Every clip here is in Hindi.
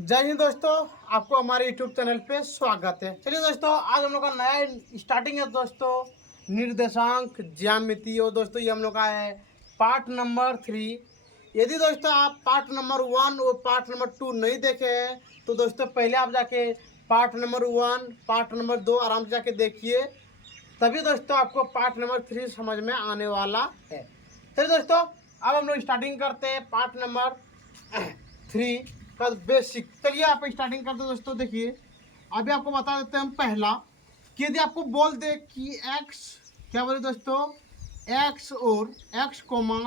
जय हिंद दोस्तों, आपको हमारे यूट्यूब चैनल पे स्वागत है। चलिए दोस्तों, आज हम लोग का नया स्टार्टिंग है दोस्तों, निर्देशांक ज्यामिति। और दोस्तों ये हम लोग का है पार्ट नंबर 3। यदि दोस्तों आप पार्ट नंबर 1 और पार्ट नंबर 2 नहीं देखे हैं तो दोस्तों पहले आप जाके पार्ट नंबर 1 पार्ट नंबर 2 आराम से जाके देखिए, तभी दोस्तों आपको पार्ट नंबर 3 समझ में आने वाला है। चलिए दोस्तों, अब हम लोग स्टार्टिंग करते हैं पार्ट नंबर 3 का बेसिक। चलिए आप स्टार्टिंग करते दोस्तों। देखिए अभी आपको बता देते हैं हम पहला कि यदि आपको बोल दे कि एक्स, क्या बोले दोस्तों, एक्स और एक्स कोमा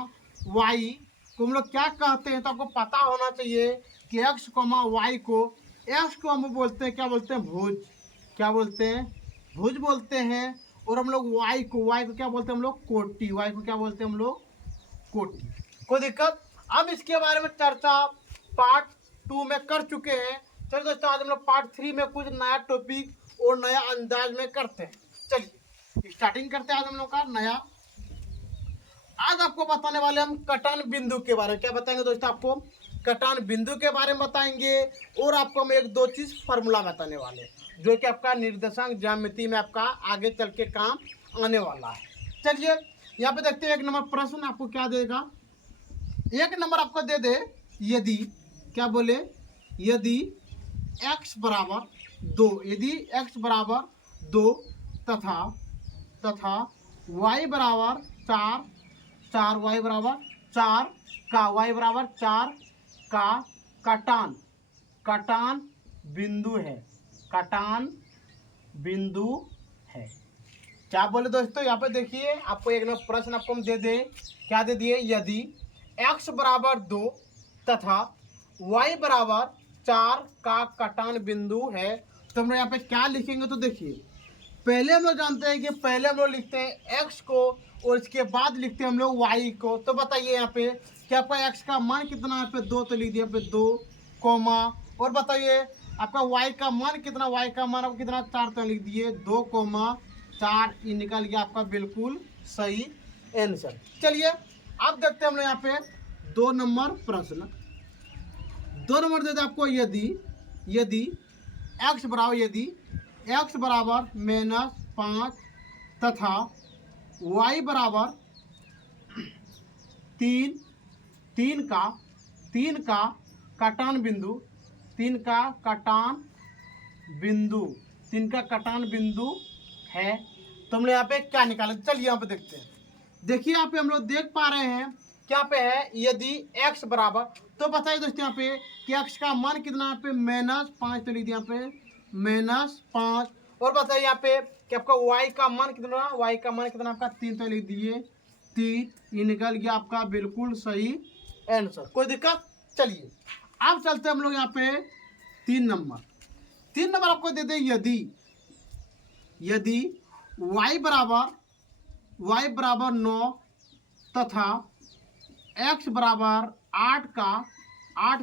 वाई को हम लोग क्या कहते हैं, तो आपको पता होना चाहिए कि एक्स कोमा वाई को, एक्स को हम बोलते हैं, क्या बोलते हैं, भुज। क्या बोलते हैं, भुज बोलते हैं। और हम लोग वाई को क्या बोलते हैं हम लोग, कोटि। वाई को क्या बोलते हैं हम लोग, कोटि। कोई दिक्कत। अब इसके बारे में चर्चा पार्ट 2 में कर चुके हैं। चलिए दोस्तों, आज हम लोग पार्ट 3 में कुछ नया टॉपिक और नया अंदाज में करते हैं। चलिए स्टार्टिंग करते हैं आज हम लोग का नया। आज आपको बताने वाले हम कटान बिंदु के बारे में। क्या बताएंगे दोस्तों, आपको कटान बिंदु के बारे में बताएंगे और आपको हम एक दो चीज फार्मूला बताने वाले हैं जो कि आपका निर्देशांक ज्यामिति में आपका आगे चल के काम आने वाला है। चलिए यहाँ पे देखते हैं एक नंबर प्रश्न आपको क्या देगा। एक नंबर आपको दे दे, यदि, क्या बोले, यदि x बराबर 2, यदि x बराबर 2 तथा तथा y बराबर 4, y बराबर 4 का, y बराबर 4 का कटान, कटान बिंदु है, कटान बिंदु है। क्या बोले दोस्तों, यहाँ पे देखिए आपको एक नंबर प्रश्न आपको हम दे दें। क्या दे दिए, यदि x बराबर 2 तथा y बराबर 4 का कटान बिंदु है, तो हम लोग यहाँ पे क्या लिखेंगे। तो देखिए पहले हम लोग जानते हैं कि पहले हम लोग लिखते हैं x को और इसके बाद लिखते हैं हम लोग y को। तो बताइए यहाँ पे कि आपका x का मान कितना है, यहाँ पे 2 तो लिख दिया, यहाँ पे 2 कोमा, और बताइए आपका y का मान कितना, y का मान आपको कितना, 4 तो लिख दिए, 2 कोमा 4। ये निकल गया आपका बिल्कुल सही आंसर। चलिए अब देखते हैं हम लोग यहाँ पे 2 नंबर प्रश्न। 2 नंबर देते आपको, यदि यदि x बराबर, यदि x बराबर -5 तथा y बराबर 3, 3 का कटान बिंदु, 3 का कटान बिंदु, 3 का कटान बिंदु है, तो हम लोग यहाँ पे क्या निकालें। चलिए यहाँ पे देखते हैं। देखिए यहाँ पे हम लोग देख पा रहे हैं क्या पे है, यदि x बराबर, तो बताइए दोस्तों यहाँ पे कि x का मान कितना, यहाँ पे -5 तो लिख दिया, यहाँ पे -5। और बताइए यहाँ पे कि आपका y का मान कितना, y का मान कितना आपका 3 तो लिख दिए, 3। ये निकल गया आपका बिल्कुल सही आंसर। कोई दिक्कत। चलिए अब चलते हम लोग यहाँ पे 3 नंबर। 3 नंबर आपको दे दे, यदि यदि y बराबर 9 तथा x बराबर 8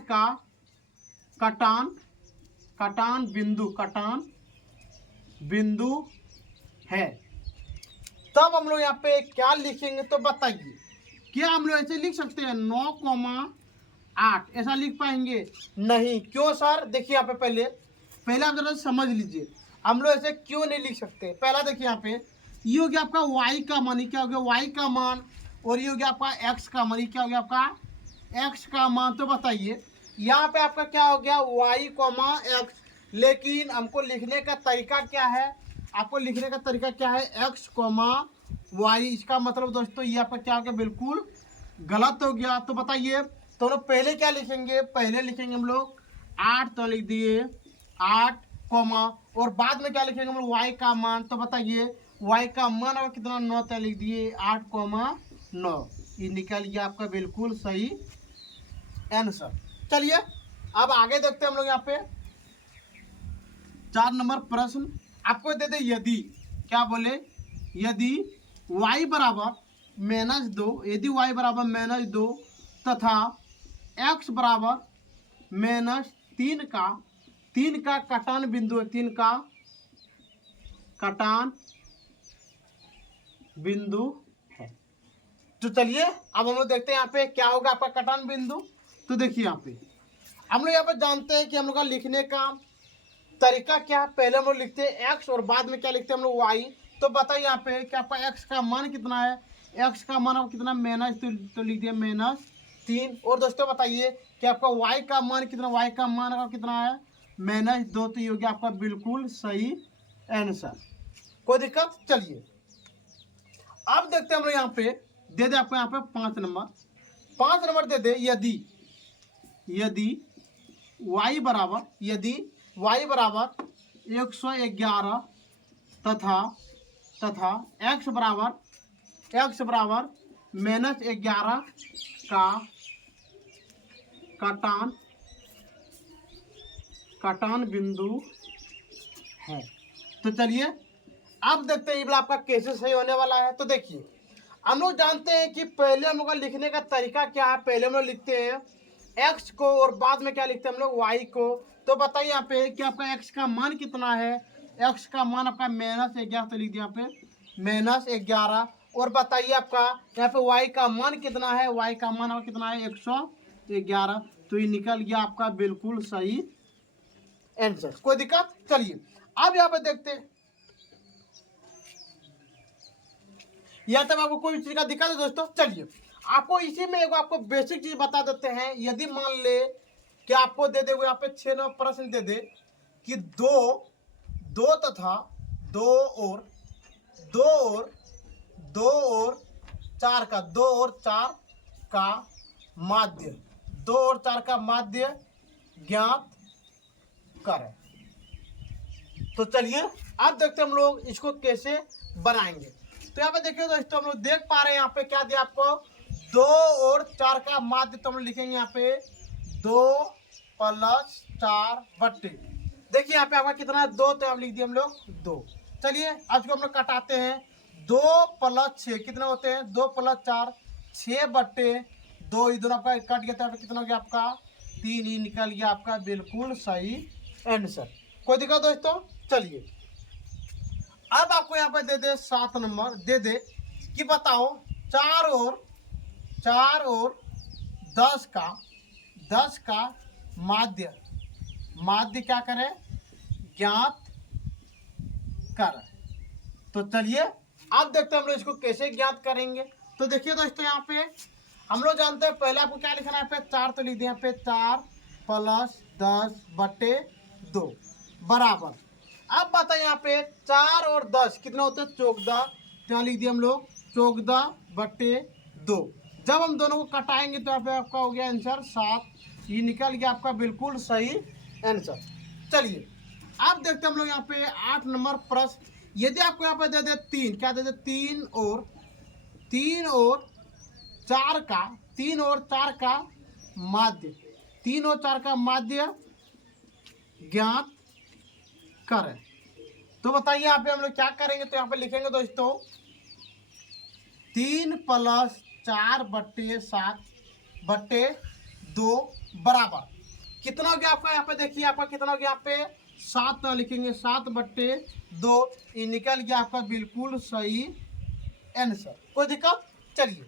का कटान, कटान बिंदु है, तब हम लोग यहाँ पे क्या लिखेंगे। तो बताइए क्या हम लोग ऐसे लिख सकते हैं 9,8 ऐसा लिख पाएंगे? नहीं। क्यों सर? देखिए यहाँ पे पहले आप जरा समझ लीजिए, हम लोग ऐसे क्यों नहीं लिख सकते। पहला देखिए यहाँ पे ये हो गया आपका y का मान, क्या हो गया y का मान, और ये हो गया आपका x का मान, क्या हो गया आपका x का मान। तो बताइए यहाँ पे आपका क्या हो गया, y कोमा x, लेकिन हमको लिखने का तरीका क्या है, आपको लिखने का तरीका क्या है, x कोमा y। इसका मतलब दोस्तों ये आपका क्या हो गया, बिल्कुल गलत हो गया। तो बताइए तो हम लोग पहले क्या लिखेंगे, पहले लिखेंगे हम लोग 8 तो लिख दिए, 8 कोमा, और बाद में क्या लिखेंगे हम लोग y का मान। तो बताइए y का मान आपका कितना, 9 तो लिख दिए, 8 कोमा 9। ये निकल गया आपका बिल्कुल सही आंसर। चलिए अब आगे देखते हैं हम लोग यहाँ पे 4 नंबर प्रश्न आपको दे दे, यदि, क्या बोले, यदि y बराबर -2, यदि y बराबर -2 तथा x बराबर -3 का कटान बिंदु है, 3 का कटान बिंदु है। तो चलिए अब हम लोग देखते हैं यहाँ पे क्या होगा आपका कटान बिंदु। तो देखिए यहाँ पे हम लोग यहाँ पे जानते हैं कि हम लोग का लिखने का तरीका क्या है। पहले हम लोग लिखते हैं एक्स और बाद में क्या लिखते हैं हम लोग वाई। तो बताइए यहाँ पे कि आपका एक्स का मान कितना है। एक्स का मान आपको कितना माइनस तो लिख दिया -3। और दोस्तों बताइए कि आपका वाई का मान कितना, वाई का मान आपका कितना है -2। तो ये हो गया आपका बिल्कुल सही आंसर। कोई दिक्कत। चलिए अब देखते हैं हम लोग यहाँ पे दे दे आपको यहाँ पे 5 नंबर दे दे। यदि y बराबर 111 तथा x बराबर -11 का काटान बिंदु है। तो चलिए अब देखते हैं ये आपका कैसे सही होने वाला है। तो देखिए हम लोग जानते हैं कि पहले हम लोग का लिखने का तरीका क्या है। पहले हम लोग लिखते हैं x को और बाद में क्या लिखते हैं हम लोग y को। तो बताइए यहाँ पे कि आपका x का मान कितना है। x का मान आपका -11 तो लिख दिया यहाँ पे -11। और बताइए आपका यहाँ पे y का मान कितना है। y का मान आपका कितना है 111। तो ये निकल गया आपका बिल्कुल सही आंसर। कोई दिक्कत। चलिए अब यहाँ पे देखते हैं या तब आपको कोई चीज का दिक्कत है दोस्तों। चलिए आपको इसी में एक आपको बेसिक चीज बता देते हैं। यदि मान ले कि आपको दे दे यहाँ पे 6 नंबर प्रश्न दे दे कि दो तथा दो और 4 का माध्य 2 और 4 का माध्य ज्ञात करें। तो चलिए अब देखते हैं हम लोग इसको कैसे बनाएंगे। तो यहाँ पे देखिए दोस्तों हम लोग देख पा रहे हैं यहाँ पे क्या दिया आपको 2 और 4 का माध्य। तो हम लिखेंगे यहाँ पे 2 + 4 बट्टे देखिए यहाँ पे आपका कितना है 2। तो हम लिख दिए हम लोग 2। चलिए आज को हम लोग कटाते हैं 2 + 6 कितना होते हैं 2 + 4 6 बट्टे 2। इधर आपका कट गया। तो कितना हो गया आपका 3 ही निकल गया आपका बिल्कुल सही आंसर। कोई दिक्कत दोस्तों। चलिए अब आपको यहाँ पे दे दे 7 नंबर दे दे कि बताओ 4 और 10 का माध्य क्या करें ज्ञात कर। तो चलिए अब देखते हैं हम लोग इसको कैसे ज्ञात करेंगे। तो देखिए दोस्तों यहाँ पे हम लोग जानते हैं पहले आपको क्या लिखना है यहाँ पे 4। तो लिख दिया यहाँ पे 4 + 10 बट्टे 2 बराबर। अब बताइए यहाँ पे 4 और 10 कितना होता है 14। तो यहाँ लिख दिया हम लोग 14 बट्टे 2। जब हम दोनों को कटाएंगे तो यहाँ पे आपका हो गया आंसर 7। ये निकल गया आपका बिल्कुल सही आंसर। चलिए अब देखते हैं हम लोग यहाँ पे 8 नंबर प्रश्न। यदि आपको यहाँ पे दे दे 3 क्या दे दे 3 और 4 का माध्य 3 और 4 का माध्य ज्ञात करें। तो बताइए यहाँ पे हम लोग क्या करेंगे। तो यहाँ पे लिखेंगे दोस्तों 3 + 4 बट्टे 7 बट्टे 2 बराबर कितना हो गया आपका। यहाँ पे देखिए आपका कितना हो गया यहाँ पे 7। ना लिखेंगे 7 बट्टे 2। ये निकल गया आपका बिल्कुल सही आंसर। कोई दिक्कत। चलिए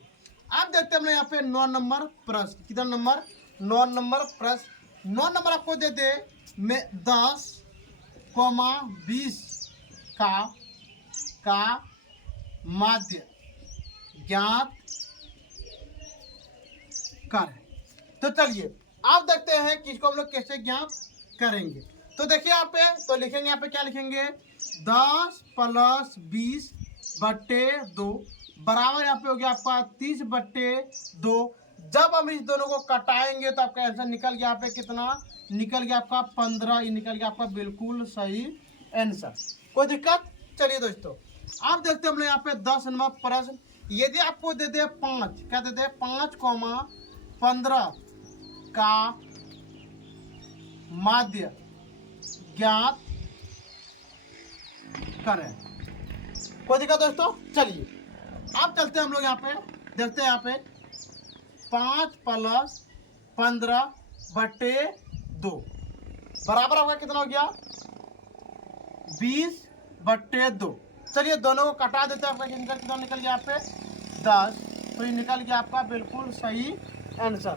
अब देखते हैं हम लोग यहाँ पे 9 नंबर प्रश्न। कितना नंबर 9 नंबर प्रश्न। 9 नंबर आपको दे दे 10, 20 का माध्य ज्ञात कर। तो चलिए आप देखते हैं कि इसको हम लोग कैसे ज्ञात करेंगे। तो देखिए यहाँ पे तो लिखेंगे यहाँ पे क्या लिखेंगे 10 + 20 बट्टे 2 बराबर यहाँ पे हो गया आपका 30 बट्टे 2। जब हम इस दोनों को कटाएंगे तो आपका आंसर निकल गया यहाँ पे कितना निकल गया आपका 15। ये निकल गया आपका बिल्कुल सही आंसर। कोई दिक्कत। चलिए दोस्तों अब देखते हैं हम लोग यहाँ पे 10 नंबर प्रश्न। यदि आपको दे दे 5 क्या दे दे 5, 15 का माध्य ज्ञात करें। कोई दिक्कत दोस्तों। चलिए अब चलते हैं हम लोग यहाँ पे देखते हैं यहाँ पे 5 + 15 बट्टे 2 बराबर होगा कितना हो गया 20 बट्टे 2। चलिए दोनों को कटा देते हैं। आपका कितना निकल गया यहाँ पे 10। तो ये निकल गया आपका बिल्कुल सही आंसर।